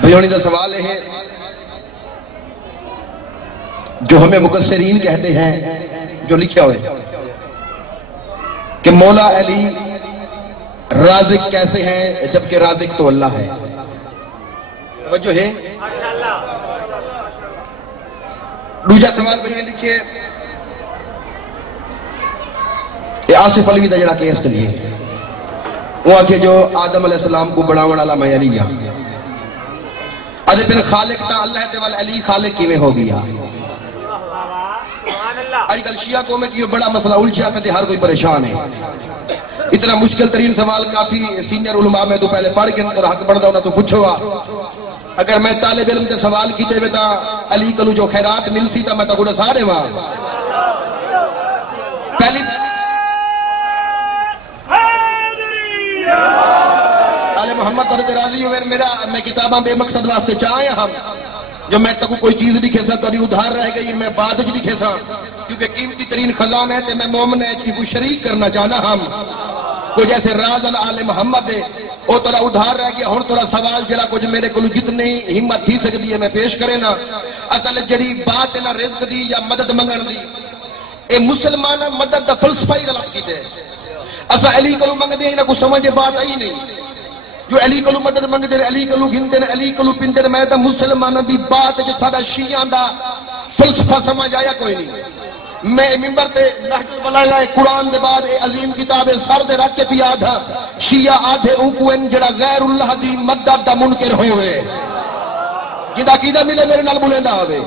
بھائیونی دا سوال ہے جو ہمیں مقصرین کہتے ہیں، جو لکھا ہوئے کہ مولا علی رازق کیسے ہیں جبکہ رازق تو اللہ ہے. توجہ ہے. دوسرا سوال بھائی لکھے آصف علوی دا جڑا کیس چلیے وہ آکھے جو آدم علیہ السلام کو بڑھاون والا میں علی ہاں، ادھے پھر خالق تا اللہ تے وال علی خالق کیویں ہو گیا؟ آج کل شیعہ قوم میں یہ بڑا مسئلہ الجھا پہ ہر کوئی پریشان ہے. اتنا مشکل ترین سوال کافی سینئر علماء میں تو پہلے پڑھ کے تو حق بڑھتا ہونا تو پوچھو. اگر میں طالب علم کے سوال کیتے ہوئے تا علی کلو جو خیرات مل سی تا میں تا گوڑا سارے وہاں پہلی آل محمد اور راضی ہوئے میرا میں کتاباں بے مقصد واسطے چاہیں ہم جو میں تک کوئی چیز لکھے سا تو ادھار رہ گئی میں بعد جو لکھے سا کیونکہ قیمتی ترین خزانہ ہے تو میں مومن ہے کہ وہ شریک کرنا چاہنا ہم کوئی جیسے راز آل محمد ہے وہ ترا ادھار رہ گیا. ہن ترا سوال جڑا کچھ میرے کو جتنی ہمت تھی سکتی ہے میں پیش کرے نا. اصل جڑی بات ہے نا رزق دی یا مدد منگن دی اے مسلمان مدد دا فلسفہ ہی غلط کیتے اسا علی کلو منگدے ہیں نہ کو سمجھ بات آئی نہیں. جو علی کلو مدد منگدے ہیں علی کلو گھندے ہیں علی کلو پندے میں تا مسلمان دی بات جو ساڈا شیعہ دا فلسفہ سمجھ آیا کوئی نہیں. میں منبر تے نہج البلاغہ قرآن دے بعد اے عظیم کتاب سر دے رکھ کے پیا تھا شیعہ آدھے اوکوین جڑا غیر اللہ دی مدد دا منکر ہوئے جدا کیدہ ملے میرے نال بلندہ ہوئے.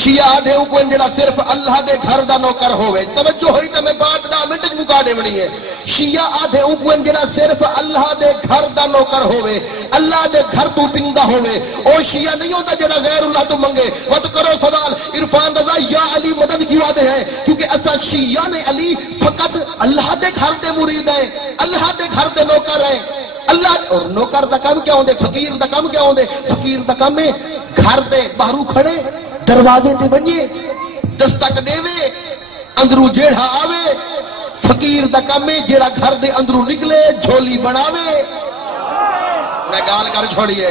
شیعہ آدھے اوکوین جڑا صرف اللہ دے گھر دا نوکر ہوئے. توجہ ہوئی تو میں بات دا منٹ مکا دے بنی ہے. شیعہ آدھے اوکوین جڑا صرف اللہ دے گھر دا نوکر ہوئے اللہ دے گھر تو پندہ ہوئے. او شیعہ نہیں ہوتا جڑا غیر اللہ تو منگے. وقت کرو سوال عرفان رضا یا علی مدد کیوں آدھے ہیں کیونکہ ایسا شیعہ نے علی فقط اللہ دے گھر دے مرید ہے اللہ دے گھر دے نوکر ہے. اللہ اور نوکر دا کام کیا ہوندے فقیر دا کام کیا ہوندے فقیر دا کام ہے گھر دے باہروں کھڑے دروازے تے بنیے دستک دیوے اندروں جیڑا آوے. فقیر دا کام ہے جیڑا گھر دے اندروں نکلے جھولی بناوے. میں گال کر چھوڑیے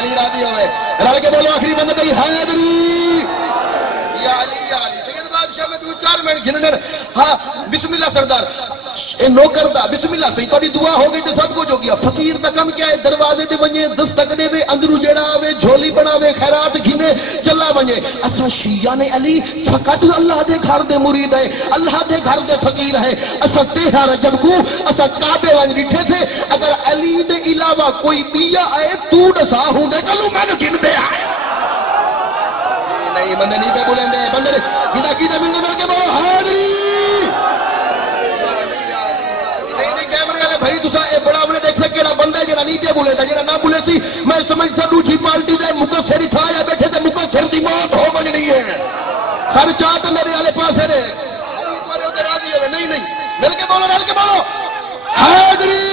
علی راضی ہوئے رل کے بولو آخری بندہ کہیں حیدری یا علی سید بادشاہ میں 2-4 منٹ گھننے ہاں بسم اللہ سردار اے نوکر دا بسم اللہ صحیح توڑی دعا ہو گئی تو سب کچھ ہو گیا. فقیر دا کم کیا ہے دروازے دے بنیے دستک دے وے اندروں جڑا آوے جھولی بناوے خیرات گھنے چلا بنیے. اسا شیعہ نے علی فقط اللہ دے گھر دے مرید ہے اللہ دے گھر دے فقیر ہے. اسا 13 رجب کو اسا کعبے وچ ڈٹھے سے اگر علی دے علاوہ کوئی بیا آئے تو دسا ہوندے کلو میں گن دے آئے نہیں بندے نہیں پہ بولندے بندے کیدا کیدا ملنے مل کے بولو حاضری بھائی تسا اے بڑا انہیں دیکھ سکے بندہ جڑا نہیں پہ بولے تھا جڑا نہ بولے سی میں سمجھ سا دوسری پارٹی دے مقصر تھا یا بیٹھے تے مقصر دی موت ہو گئی نہیں ہے. سر چاہتے میرے والے پاس ہے نہیں مل کے بولو رل کے بولو حاضری.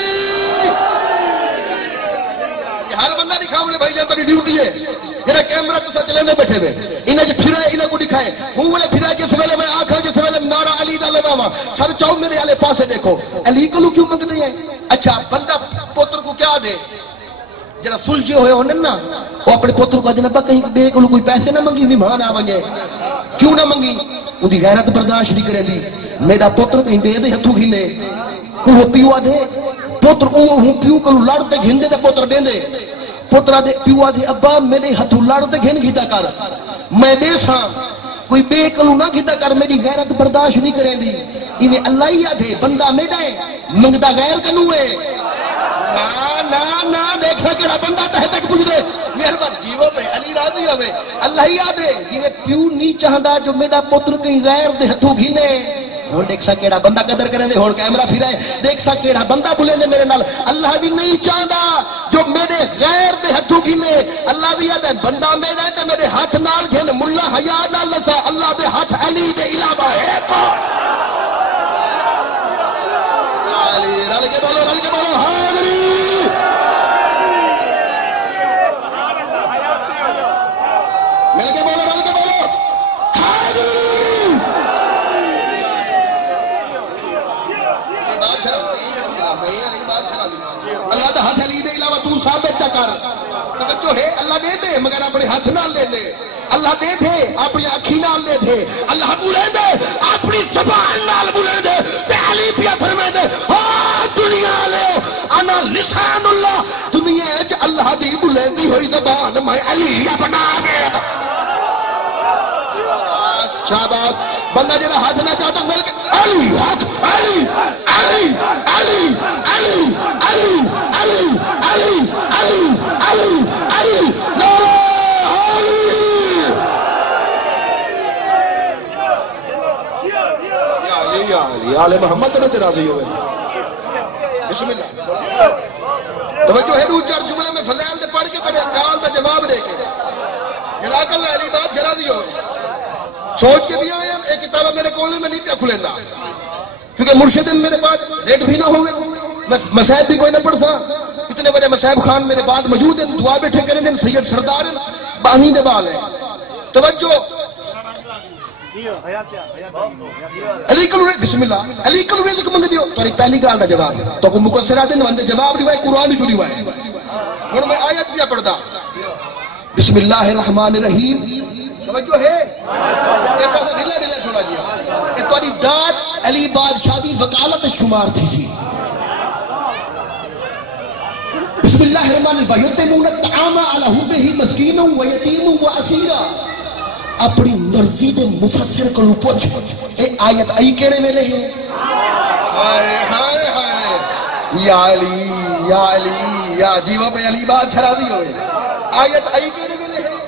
ہر بندہ دکھاؤں بھائی جان تاری ڈیوٹی ہے جڑا کیمرہ تسا چلے میں بیٹھے ہوئے انہیں جو پھرے انہیں کو دکھائے ہوں والے پھرے جس ویلے میں آنکھا جس ویلے نعرہ علی دا لواوا سر چاہو میرے والے پاس ہے دیکھو علی کلو کیوں منگتے ہیں. اچھا بندہ پوتر کو کیا دے جڑا سلجھے ہوئے ہونے نا وہ اپنے پوتر کو دینا کہیں بے کلو کوئی پیسے نہ منگی مہمان آ بنجے کیوں نہ منگی ان دی غیرت برداشت نہیں کرے دی. میرا پوتر کہیں بے دے ہتھوں گھنے وہ پیو دے پوتر وہ پیو کلو لڑ تے گھن دے تے پوتر دے دے پوترا دے پیو دے ابا میرے ہتھوں لڑ تے گھن گھیتا کر میں دے سا کوئی بے کلو نہ گھیتا کر میری غیرت برداشت نہیں کرے دی. ایویں اللہ ہی آدھے بندہ میرا ہے منگدہ غیر کنو ہے نا دیکھ سکڑا بندہ تہ تک پوچھ دے مہربان جیو پہ علی راضی ہوئے اللہ ہی آدھے جیوے پیو نہیں چاہتا جو میرا پتر کہیں غیر دے ہتھوں گھنے ہون دیکھ سا کیڑا بندہ قدر کرے دے ہون کیمرہ پھر آئے دیکھ سا کیڑا بندہ بلے دے میرے نال اللہ بھی نہیں چاہتا جو میرے غیر دے ہتھوں گھنے. اللہ بھی آدھے بندہ میرے تے میرے ہاتھ نال گھن ملا حیا نال لسا اللہ دے ہاتھ علی دے علاوہ ہے کون. علی رل کے بولو حاضری مل کے بولو رل کے بولو حاضری. یہ بات شرم اللہ دا ہاتھ علی دے علاوہ تو ثابت چکر توجہ ہے اللہ دے دے مگر اپنے ہاتھ نال دے دے اللہ دے دے اپنی اکھی نال دے دے اللہ بولے دے اپنی زبان نال بولے دے تے علی پیا فرمائے دے او دنیا لے انا لسان اللہ دنیا وچ اللہ دی بلندی ہوئی زبان میں علی بنا گیا شاباش بندہ جڑا ہاتھ نہ چاہتا بول کے علی ہاتھ علی علی علی علی علی علی علی علی علی علی نعرہ علی یا علی آل محمد نے راضی ہوئے بسم اللہ توجہ ہے دو چار جملے میں فضائل دے پڑھ کے پڑھے جال دا جواب دے کے جلاک اللہ علی بات سے راضی ہوئے سوچ کے بھی آئے ہیں ایک کتابہ میرے کولے میں نہیں پیا کھلے دا کیونکہ مرشد میرے پاس ریٹ بھی نہ ہوئے میں مسائب بھی کوئی نہ پڑھ سا اتنے بڑے مسائب خان میرے بعد موجود ہیں دعا بیٹھے کریں ہیں سید سردار ہیں باہی دے بال ہیں توجہ علی کلو بسم اللہ علی کلو رزق منگ دیو تو پہلی گال دا جواب تو کو مکسرات ہیں وندے جواب دیوائے قرآن جو دیوائے اور میں آیت بھی پڑھتا بسم اللہ الرحمن الرحیم توجہ ہے یہ پاسا ڈھلا ڈھلا چھوڑا جیا کہ توڑی داد علی بادشاہ دی وکالت شمار تھی تھی بسم اللہ الرحمن الرحیم یتمون الطعام علی حبہ مسکینا و یتیما و اسیرا اپنی مرضی دے مفسر کو پوچھ اے آیت آئی کیڑے ویلے ہیں ہائے ہائے ہائے یا علی یا جیوہ پہ علی بادشاہ راضی ہوئے آیت آئی کیڑے ویلے ہیں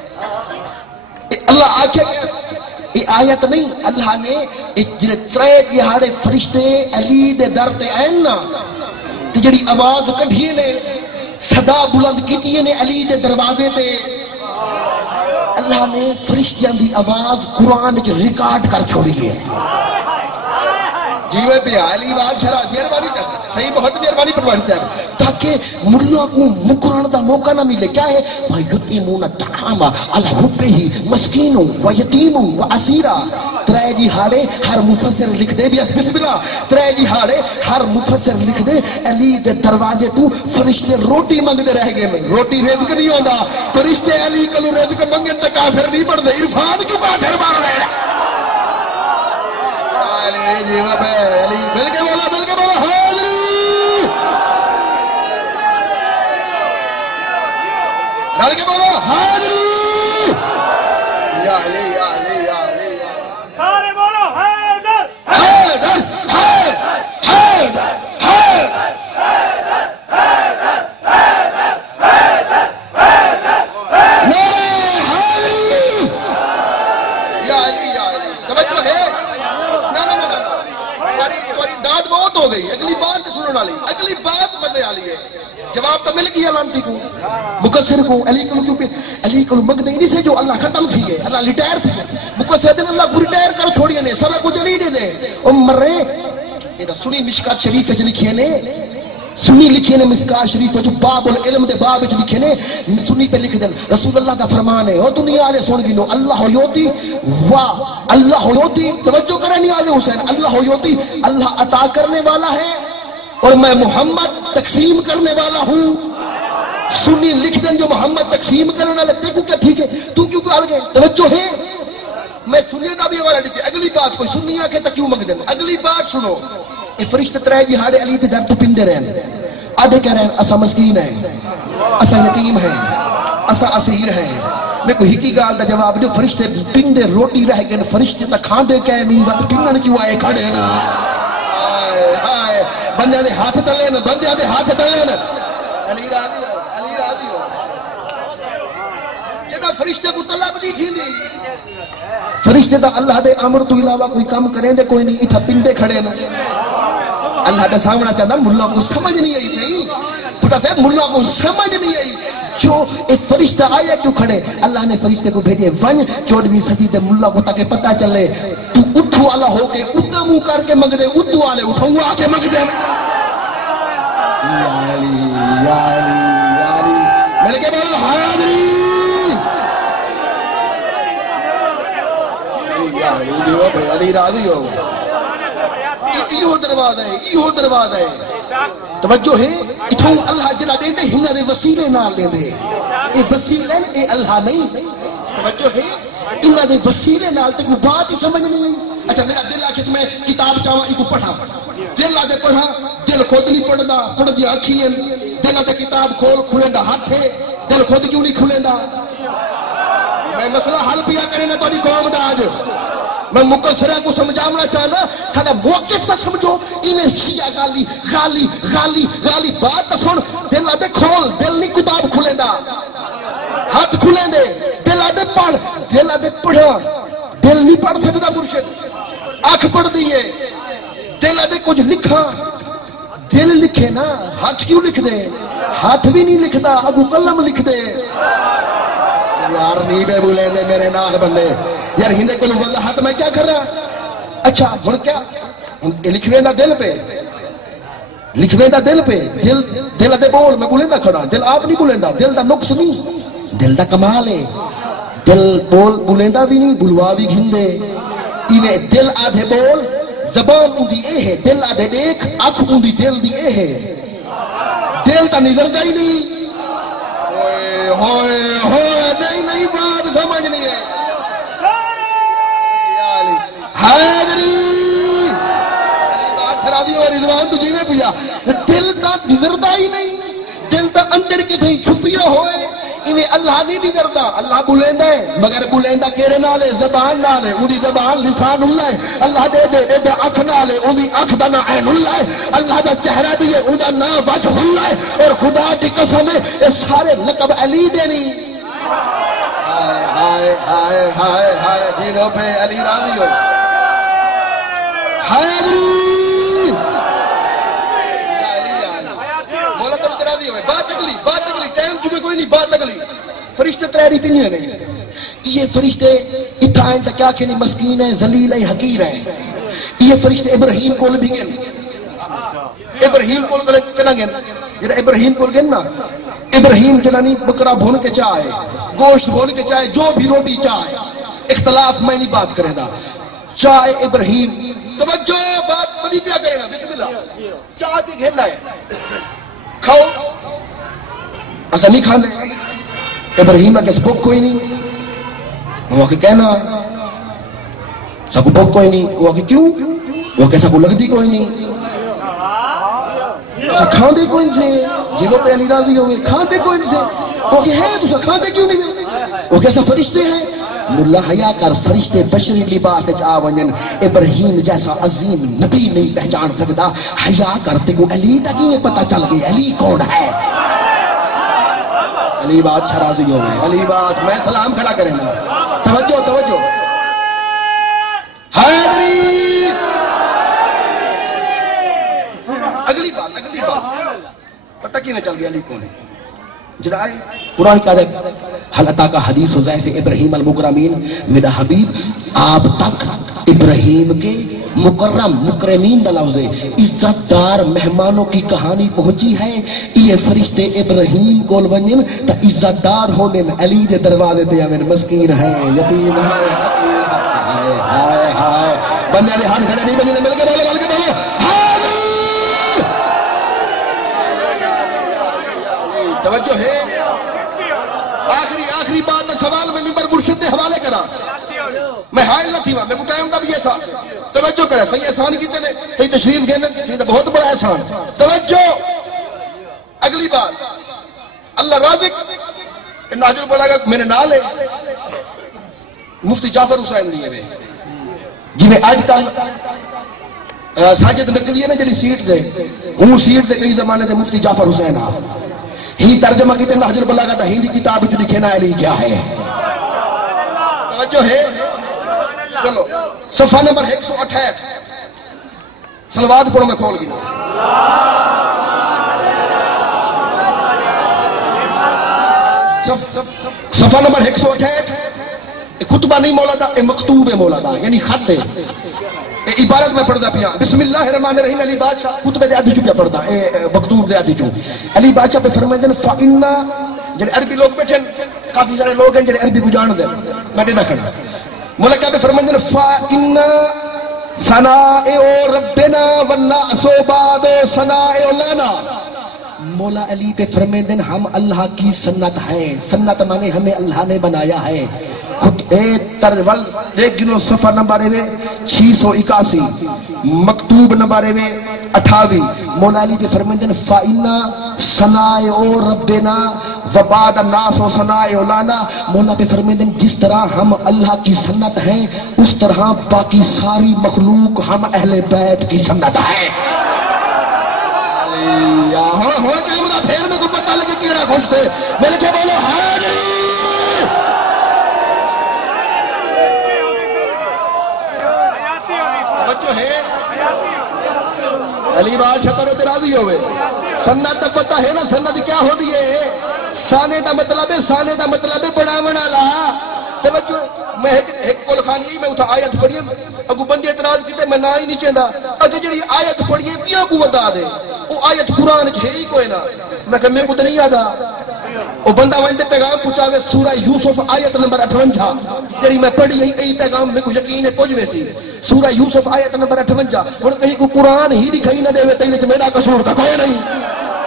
اللہ آکھے یہ آیت نہیں اللہ نے جنہیں ترے جہاڑے فرشتے علی دے در تے آئین نا تے جڑی آواز کڑھیے نے صدا بلند کیتیے نے علی دے دروازے تے اللہ نے فرشتیاں دی آواز قرآن کے ریکارڈ کر چھوڑی ہے جیوے پہ علی بادشاہ مہربانی چاہتا صحیح بہت مہربانی پروان صاحب تاکہ ملا کو مکران دا موقع نہ ملے کیا ہے وَيُطِعِمُونَ الطَّعَامَ عَلَى حُبِّهِ مَسْكِينٌ وَيَتِيمٌ وَأَسِيرًا ترے جہاڑے ہر مفسر لکھ دے بسم اللہ ترے جہاڑے ہر مفسر لکھ دے علی دے دروازے تو فرشتے روٹی منگ دے رہ گئے روٹی رزق نہیں ہوندا فرشتے علی کلو رزق منگن تے کافر نہیں پڑھ دے عرفان کیوں کافر مار رہے ہیں علی جیوہ پہ علی مل کے بولا حاضری رل کے بولا حاضری یا علی یا علی یا علی سارے بولو حیدر حیدر حیدر حیدر اگلی بات بندے آلی ہے جواب تو مل گیا لانتی کو مقصر کو علی کو کیوں پہ علی کو مگ دے نہیں سے جو اللہ ختم تھی گئے اللہ ریٹائر تھی گئے مقصر دن اللہ کو ریٹائر کر چھوڑیے نے سارا کو جلی دے دے عمر رہے یہ سنی مشکات شریف جو لکھیے نے سنی لکھیے نے مشکات شریف جو باب العلم دے باب جو لکھیے نے سنی پہ لکھ دیں رسول اللہ کا فرمان ہے او دنیا آلے سن گینو اللہ ہویوتی اللہ ہویوتی توجہ کرنے آلے حسین اللہ ہویوتی اللہ عطا کرنے والا ہے اور میں محمد تقسیم کرنے والا ہوں سنی لکھ دیں جو محمد تقسیم کرنے والا دیکھو کیا ٹھیک ہے تو کیوں کہ آلگے توجہ ہے میں سنی دا بھی والا لکھتے اگلی بات کوئی سنی آکے تا کیوں مگ دیں اگلی بات سنو یہ فرشتے ترائے جہاڑے علی تے در تو پندے رہن آدھے کہہ رہے ہیں اسا مسکین ہیں اسا یتیم ہیں اسا اسیر ہیں میں کوئی ہکی گال دا جواب جو فرشتے پندے روٹی رہ گئے فرشتے تا کھان دے کہہ نہیں وقت پندن کیوں آئے کھڑے نا بندے دے ہاتھ تلے نا بندے دے ہاتھ تلے نا علی راضی ہو جگہ فرشتے کو طلب نہیں تھی دی فرشتے دا اللہ دے امر تو علاوہ کوئی کام کریں دے کوئی نہیں اتھا پندے کھڑے نا اللہ دے سامنا چاہتا ملا کو سمجھ نہیں آئی صحیح پھٹا سے ملا کو سمجھ نہیں آئی جو ایک فرشتہ آیا کیوں کھڑے اللہ نے فرشتے کو بھیجے ون 14ویں صدی دے ملا کو تاکہ پتہ چلے تو اٹھو والا ہو کے اتنا منہ کر کے مگ دے اتو والے اٹھو آ کے مگ دے یا علی مل کے بول حاضری یا علی جو علی راضی ہو یہ دروازہ ہے توجہ ہے اتھوں اللہ جڑا دے دے ہنہ دے وسیلے نال لے دے اے وسیلے اے اللہ نہیں توجہ ہے انہاں دے وسیلے نال تے کوئی بات ہی سمجھ نہیں آئی اچھا میرا دل آ کہ میں کتاب چاہواں ایک پڑھا دل آ دے پڑھا دل خود نہیں پڑھدا پڑھدی اکھیاں دل آ دے کتاب کھول کھلیندا ہاتھ ہے دل خود کیوں نہیں کھلیندا میں مسئلہ حل پیا کرے نا تہاڈی قوم دا اج میں مقصرہ کو سمجھاونا چاہنا سارا موقف تا سمجھو ایویں شیعہ غالی بات تا سن دل آ دے کھول دل نہیں کتاب کھلیندا ہاتھ کھلیں دے دل آدھے پڑھ دل آدھے پڑھا دل نہیں پڑھ سکتا مرشد آنکھ پڑھ دیئے دل آدھے کچھ لکھا دل لکھے نا ہاتھ کیوں لکھ دے ہاتھ بھی نہیں لکھ دا ابو قلم لکھ دے یار نہیں بے بولیں دے میرے نال بندے یار ہندے کو وضاحت میں کیا کر رہا اچھا ہن کیا لکھویں دا دل پہ لکھویں دا دل پہ دل آدھے بول میں بولیں دا کھڑا دل آپ نہیں بولیں دا دل دا نقص نہیں دل دا کمال ہے دل بولیندا بھی نہیں بلوا بھی گھندے ایویں دل آدھے بول زبان اندی اے ہے دل آدھے دیکھ اکھ اندی دل دی اے ہے دل تا نظر دا ہی نہیں ہوئے نہیں بات سمجھ نہیں ہے حیدری بات شرابی اور رضوان تجھے میں پوچھا دل تا نظر دا ہی نہیں دل تا اندر کی تھیں چھپی رہا ہوئے انہیں اللہ نہیں نظرتا اللہ بولیندا ہے مگر بولیندا کیڑے نالے زبان نالے اندی زبان لسان اللہ ہے اللہ دے اکھ نالے اندی اکھ دا نا عین اللہ ہے اللہ دا چہرہ بھی ہے اندہ نا وجہ اللہ ہے اور خدا دی قسم ہے یہ سارے لقب علی دینی ہائے جیرو پہ علی راضی ہو حیدری مولا تو راضی ہوئے بات اگلی ٹائم چکے کوئی نہیں بات اگلی فرشتے تریری پینی نہیں یہ فرشتے اتھائیں تا کیا کھنی مسکین ہے ذلیل ہے حقیر ہے یہ فرشتے ابراہیم کول بھی گن ابراہیم کول کنا گن جڑا ابراہیم کول گن نا ابراہیم جنانی بکرا بھون کے چاہے گوشت بھون کے چاہے جو بھی روٹی چاہے اختلاف میں نہیں بات کرے دا چاہے ابراہیم توجہ بات پڑی پیا کرے نا بسم اللہ چاہ کے کھیلنا ہے کھاؤ ایسا نہیں کھانے ابراہیم کے بک کوئی نہیں وہ کہ کہنا سکو بک کوئی نہیں وہ کہ کیوں وہ کہ سکو لگتی کوئی نہیں کھان دے کوئی نہیں سے جیگو پہ علی راضی ہوئے کھان دے کوئی نہیں سے وہ کہ ہے تو کھان دے کیوں نہیں وہ کیسا فرشتے ہیں ملا حیا کر فرشتے بشری لباس جا ونن ابراہیم جیسا عظیم نبی نہیں پہچان سکتا حیا کرتے کو علی تک ہی پتہ چل گئی علی کون ہے علی بات شرازی ہوئے علی بات میں سلام کھڑا کریں نا توجہ حیدری اگلی بات پتہ کی میں چل گیا علی کون ہے جڑا ہے قرآن کہا ہے حل عطا کا حدیث حذیفہ ابراہیم المکرمین میرا حبیب آپ تک ابراہیم کے مکرمین دا لفظ ہے عزت دار مہمانوں کی کہانی پہنچی ہے یہ فرشتے ابراہیم کول ونجن تا عزت دار ہونے علی دے دروازے تے ہمیں مسکین ہے یتیم ہے ہائے بندے دے ہاتھ کھڑے نہیں بجے مل کے بولو توجہ ہے آخری بات سوال میں ممبر مرشد دے حوالے کرا میں حائل نہ تھی وہاں میں کو ٹائم دا بھی ایسا توجہ کرے صحیح احسان کیتے نے صحیح تشریف گئے صحیح بہت بڑا احسان توجہ اگلی بات اللہ رازق ناجر بولا گا میرے نال ہے مفتی جعفر حسین دیئے میں جی میں آج کل ساجد نقوی ہے نا جڑی سیٹ دے وہ سیٹ دے کئی زمانے دے مفتی جعفر حسین ہاں ہی ترجمہ کیتے نہج البلاغہ دا ہندی کتاب وچ لکھے نا علی کیا ہے توجہ ہے چلو صفحہ نمبر 168 صلوات پڑھو میں کھول گیا صفحہ نمبر 168 خطبہ نہیں مولا دا مکتوب ہے مولا دا یعنی خط ہے عبارت میں پڑھدا پیا بسم اللہ الرحمن الرحیم علی بادشاہ خطبے دے آدھی چو پیا پڑھدا مکتوب دے آدھی چو علی بادشاہ پہ فرمائے فَإِنَّا جنہیں عربی لوگ بیٹھے کافی سارے لوگ ہیں جنہیں عربی کو جان دیں میں دے دا کھڑا مولا کیا پہ فرمائے فَإِنَّا ثناء ربنا والناس بعد ثناء لنا. مولا علی پہ فرمیندن ہم اللہ کی سنت ہیں. سنت مانے ہمیں اللہ نے بنایا ہے. خود ترول ایک گنو صفحہ نمبر 681 مکتوب نمبر 28. مولا علی پہ فرمیندن فَإِنَّ ثَنَاءَ رَبِّنَا وَبَعْدَ النَّاسِ ثَنَاءَ لَنَا. مولا پہ فرمیندن جس طرح ہم اللہ کی سنت ہیں اس طرح باقی ساری مخلوق ہم اہل بیت کی سنت ہے. ہونے کیمرہ پھیر میں کو پتہ لگے کیڑا خوش تھے ملے کہ بولو حاضری. توجہ ہے علی بادشاہ تو راضی ہوئے. سنت تا پتہ ہے نا سنت کیا ہو دی ہے. سانے دا مطلب ہے بڑھاونا لا. توجہ میں ایک کول خانی میں اتھا آیت پڑھی اگو بندے اعتراض کیتے میں نہ ہی نہیں چاہتا اگر جڑی آیت پڑھی پیاں کو بتا دے وہ آیت قرآن ہے ہی کوئی نہ. میں کہ میں کو نہیں یاد وہ بندہ وہاں پیغام پوچھاوے سورہ یوسف آیت نمبر 58 جڑی میں پڑھی یہی پیغام میں کو یقین ہے پہنچوے سی. سورہ یوسف آیت نمبر 58 ہن کہیں کو قرآن ہی دکھائی نہ دے تے وچ میرا قصور تا کوئی نہیں.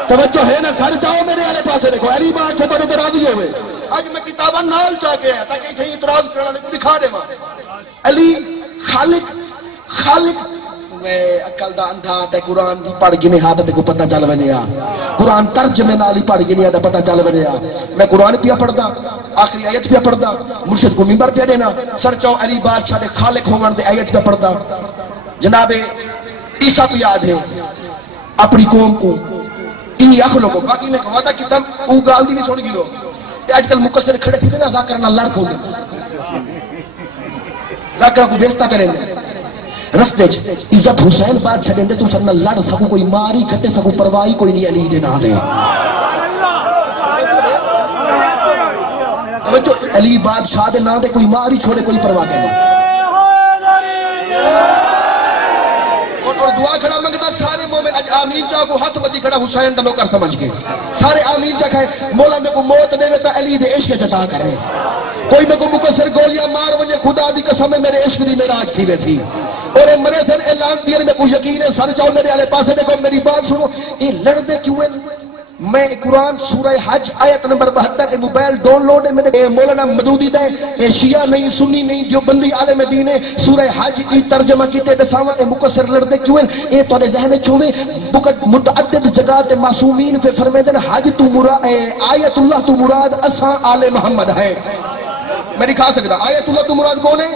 توجہ ہے نا سر جاؤ میرے والے پاسے دیکھو علی بادشاہ تو راضی ہوئے. اج میں کتاباں نال چا کے آیا تاکہ اتھے اعتراض کرنے والے کو دکھا دے. علی خالق میں عقل دا اندھا تے قرآن دی پڑھ گنے ہاتھ تے کو پتہ چل ونیا. قرآن ترجمے نال ہی پڑھ گنے تے پتہ چل ونیا. میں قرآن پیا پڑھدا آخری آیت پیا پڑھدا مرشد کو منبر پیا دینا سر چاؤ علی بادشاہ دے خالق ہون دے آیت پیا پڑھدا. جناب عیسیٰ پہ یاد ہے اپنی قوم کو انی اخلقو. باقی میں کہا تھا کہ تم او گال دی نہیں سن گلو. آج کل مقصر کھڑے تھی نا ذاکر نہ لڑ پھولے ذاکر کو بیستا کریں گے رستے عزت حسین بات چھڑیں دے تم سر نہ لڑ سکو کوئی ماری کھٹے سکو پرواہی کوئی نہیں علی دے نہ دے. توجہ علی بادشاہ دے نہ دے کوئی ماری چھوڑے کوئی پرواہ دے نہیں. اور دعا کھڑا منگتا سارے مومن اج آمین چاہ کو ہاتھ بدی کھڑا حسین دا نوکر سمجھ کے سارے آمین چاہ کھائے مولا میں کو موت دے تا علی دے عشق جتا کرے. کوئی میں کو مکسر گولیاں مار ونجے خدا دی قسم ہے میرے عشق دی معراج تھی وے تھی اور مرے سن اعلان دیر میں کو یقین ہے. سر جاؤ میرے والے پاسے دیکھو میری بات سنو یہ لڑ دے کیوں ہیں. میں قرآن سورہ حج آیت نمبر 72 موبائل ڈاؤن لوڈ ہے میرے مولانا مدودی دے اے شیعہ نہیں سنی نہیں جو بندی عالم دین ہے. سورہ حج ای ترجمہ کیتے دساواں اے مکسر لڑدے کیوں ہیں اے تورے ذہن وچ ہوے متعدد جگہ تے معصومین پہ فرمیندے حج تو مراد آیت اللہ تو مراد اساں آل محمد ہے. میں دکھا سکتا آیت اللہ تو مراد کون ہے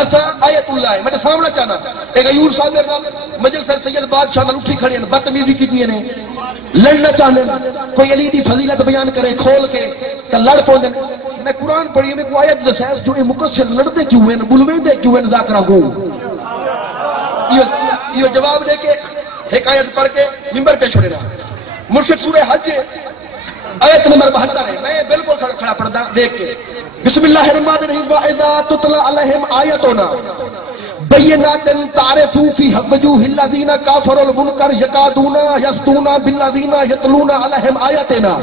اساں آیت اللہ ہے. میں سامنا چاہنا ایک غیور صاحب میرے مجلس سید بادشاہ نال اٹھی کھڑی ہیں بدتمیزی کیتی نے لڑنا چاہنے کوئی علی دی فضیلت بیان کرے کھول کے تا لڑ پوندے. میں قرآن پڑھی میں کوئی آیت دسائے جو اے مقصر لڑدے کیوں ہیں بلویندے کیوں ہیں ذاکرہ کو یہ جواب دے کے ایک آیت پڑھ کے منبر پہ چھوڑے رہا. مرشد سورہ حج آیت نمبر 72 ہے. میں بالکل کھڑا پڑھدا دیکھ کے بسم اللہ الرحمن الرحیم وَإِذَا تُتْلَى عَلَيْهِمْ آیَتُنَا بَيِّنَاتٍ تَعْرِفُ فِي وُجُوهِ الَّذِينَ كَفَرُوا الْمُنكَرَ يَكَادُونَ يَسْطُونَ بِالَّذِينَ يَتْلُونَ عَلَيْهِمْ آیَاتِنَا.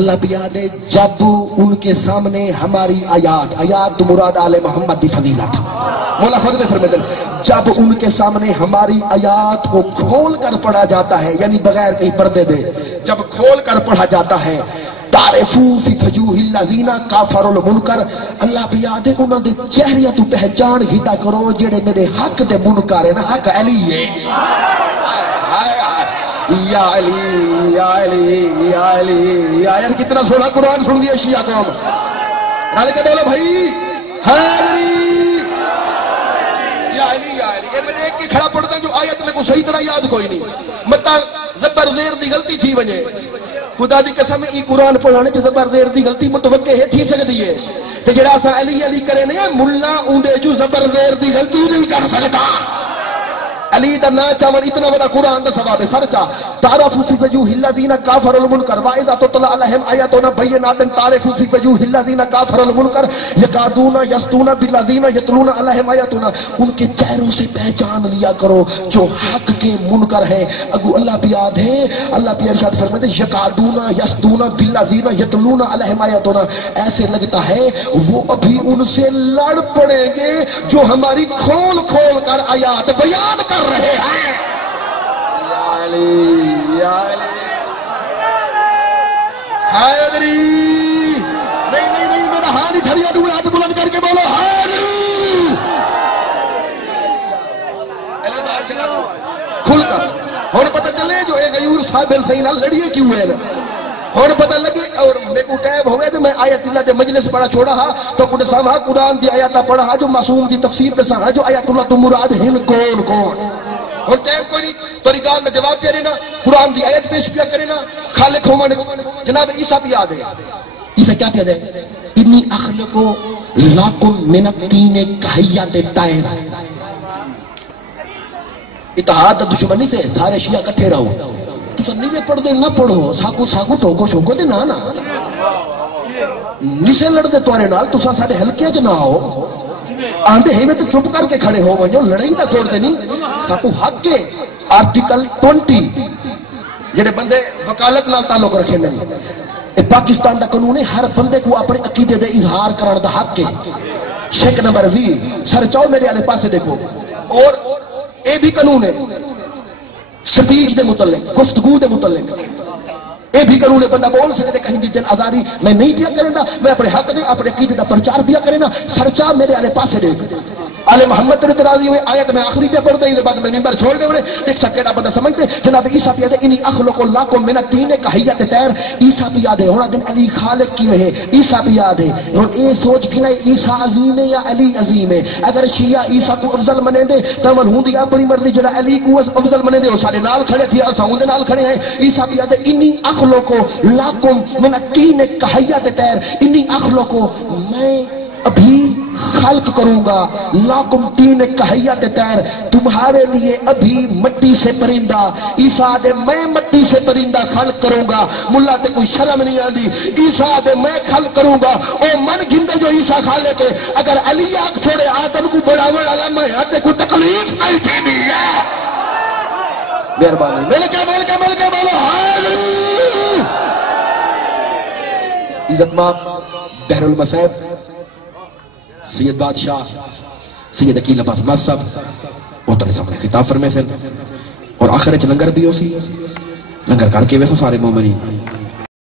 اللہ بیاد ہے جب ان کے سامنے ہماری آیات تو مراد آل محمد دی فضیلت. مولا خود نے فرمایا جب ان کے سامنے ہماری آیات کو کھول کر پڑھا جاتا ہے یعنی بغیر کہیں پردے دے جب کھول کر پڑھا جاتا ہے تعرفو فی وجوہ الذین کافروا المنکر. اللہ بیاد ہے انہاں دے چہرے تو پہچان ہدا کرو جڑے میرے حق دے منکر ہیں نا حق علی ہے. یا علی یا علی یا علی یا علی کتنا سونا قرآن سن دیا شیعہ قوم رل کے بولو بھائی حاضری یا علی یا علی. میں دیکھ کے کھڑا پڑھتا جو آیت میں کو صحیح طرح یاد کوئی نہیں متا زبر زیر دی غلطی تھی وجے خدا دی قسم ای قرآن پڑھانے چ زبر زیر دی غلطی متوقع ہے تھی سکتی ہے تے جڑا اسا علی علی کرے نہیں ملا اوندے جو زبر زیر دی غلطی نہیں کر سکتا. علی دا نا چاون اتنا بڑا قرآن دا ثواب ہے سرچا تعرف فی وجوہ الذین کافروا المنکر واذا تتلی علیہم آیاتنا بینات تعرف فی وجوہ الذین کافروا المنکر یکادون یسطون بالذین یتلون علیہم آیاتنا ان کے چہروں سے پہچان لیا کرو جو حق کے منکر ہے اگو اللہ بھی یاد ہے اللہ بھی ارشاد فرماتے ہیں یکادون یسطون بالذین یتلون علیہم آیاتنا ایسے لگتا ہے وہ ابھی ان سے لڑ پڑیں گے جو ہماری کھول کھول کر آیات بیان کر رہے ہیں یا علی یا علی حیدری نہیں میرا ہاتھ ہی ٹھریا دوں ہاتھ بلند کر کے بولو حیدری کھل کر اور پتہ چلے جو ایک غیور صاحب صحیح نہ لڑیے کیوں ہے اور پتہ لگے اور میں کو ٹیب ہو گئے تو میں آیت اللہ دے مجلس پڑھا چھوڑا ہاں تو کچھ سامہا قرآن دی آیاتہ پڑھا ہاں جو معصوم دی تفسیر دے سامہا جو آیت اللہ تو مراد ہن کون اور ٹیب کوئی نہیں تو رگال نے جواب پیا رہنا قرآن دی آیت پیش پیا کرنا خالق ہومن جناب عیسیٰ بھی یاد ہے عیسیٰ کیا پیا دے انی اخلقو لاکم من الطین کحیات الطیر اتحاد دشمنی سے سارے شیعہ کٹھے رہو تو سنیوے پڑھ دے نہ پڑھو ساکو ٹوکو شوکو دے نا نشے لڑ دے توارے نال تو سارے ہلکے جو نہ ہو آندھے ہی میں تو چپ کر کے کھڑے ہو جو لڑائی نہ چھوڑ دے نہیں ساکو حق کے آرٹیکل 20 جڑے بندے وکالت نال تعلق رکھیں دیں پاکستان دا قانون ہے ہر بندے کو اپنے عقیدے دے اظہار کرن دا حق ہے شیک نمبر 20 سر چاؤ میرے آلے پاسے دیکھو اور اے بھی قانون ہے سپیچ دے متعلق گفتگو دے متعلق اے بھی قانون ہے بندہ بول سکتے کہیں بھی دل آزاری میں نہیں پیا کریں گا میں اپنے حق دے اپنے عقیدے دا پرچار پیا کریں گا سرچا میرے آلے پاسے دیکھ آل محمد تیرے تراضی ہوئے آیت میں آخری پہ پڑھ دیں اس بعد میں ممبر چھوڑ دے انہیں دیکھ سکے نا بندہ سمجھتے جناب عیسیٰ پہ یاد ہے انی اخلق لاکم من الطین کحیات تیر عیسیٰ پہ یاد ہے ہونا دن علی خالق کی میں ہے عیسیٰ پہ یاد ہے اور اے سوچ کی نہیں عیسیٰ عظیم ہے یا علی عظیم ہے اگر شیعہ عیسیٰ کو افضل منے دے تو من ہوں دی اپنی مرضی جڑا علی کو افضل منے دے وہ سارے نال کھڑے تھے اور ساؤں دے نال کھڑے ہیں عیسیٰ پہ یاد ہے انی اخلق لاکم من الطین کحیات تیر انی اخلق میں ابھی خلق کروں گا لاکم تین کحیات تیر تمہارے لیے ابھی مٹی سے پرندہ عیسیٰ دے میں مٹی سے پرندہ خلق کروں گا ملا تے کوئی شرم نہیں آندی عیسیٰ دے میں خلق کروں گا او من گھندے جو عیسیٰ خالق ہے اگر علی آگ چھوڑے آدم کو بڑھاوڑ علم ہے آتے کو تکلیف نہیں تھی بھی ہے مہربانی مل کے بولو حالی عزت ماب بحر المصیب سید بادشاہ سید اکیل عباس مذہب محترم سامنے خطاب فرمے سے اور آخر لنگر بھی ہو سی لنگر کر کے ویسو سارے مومنین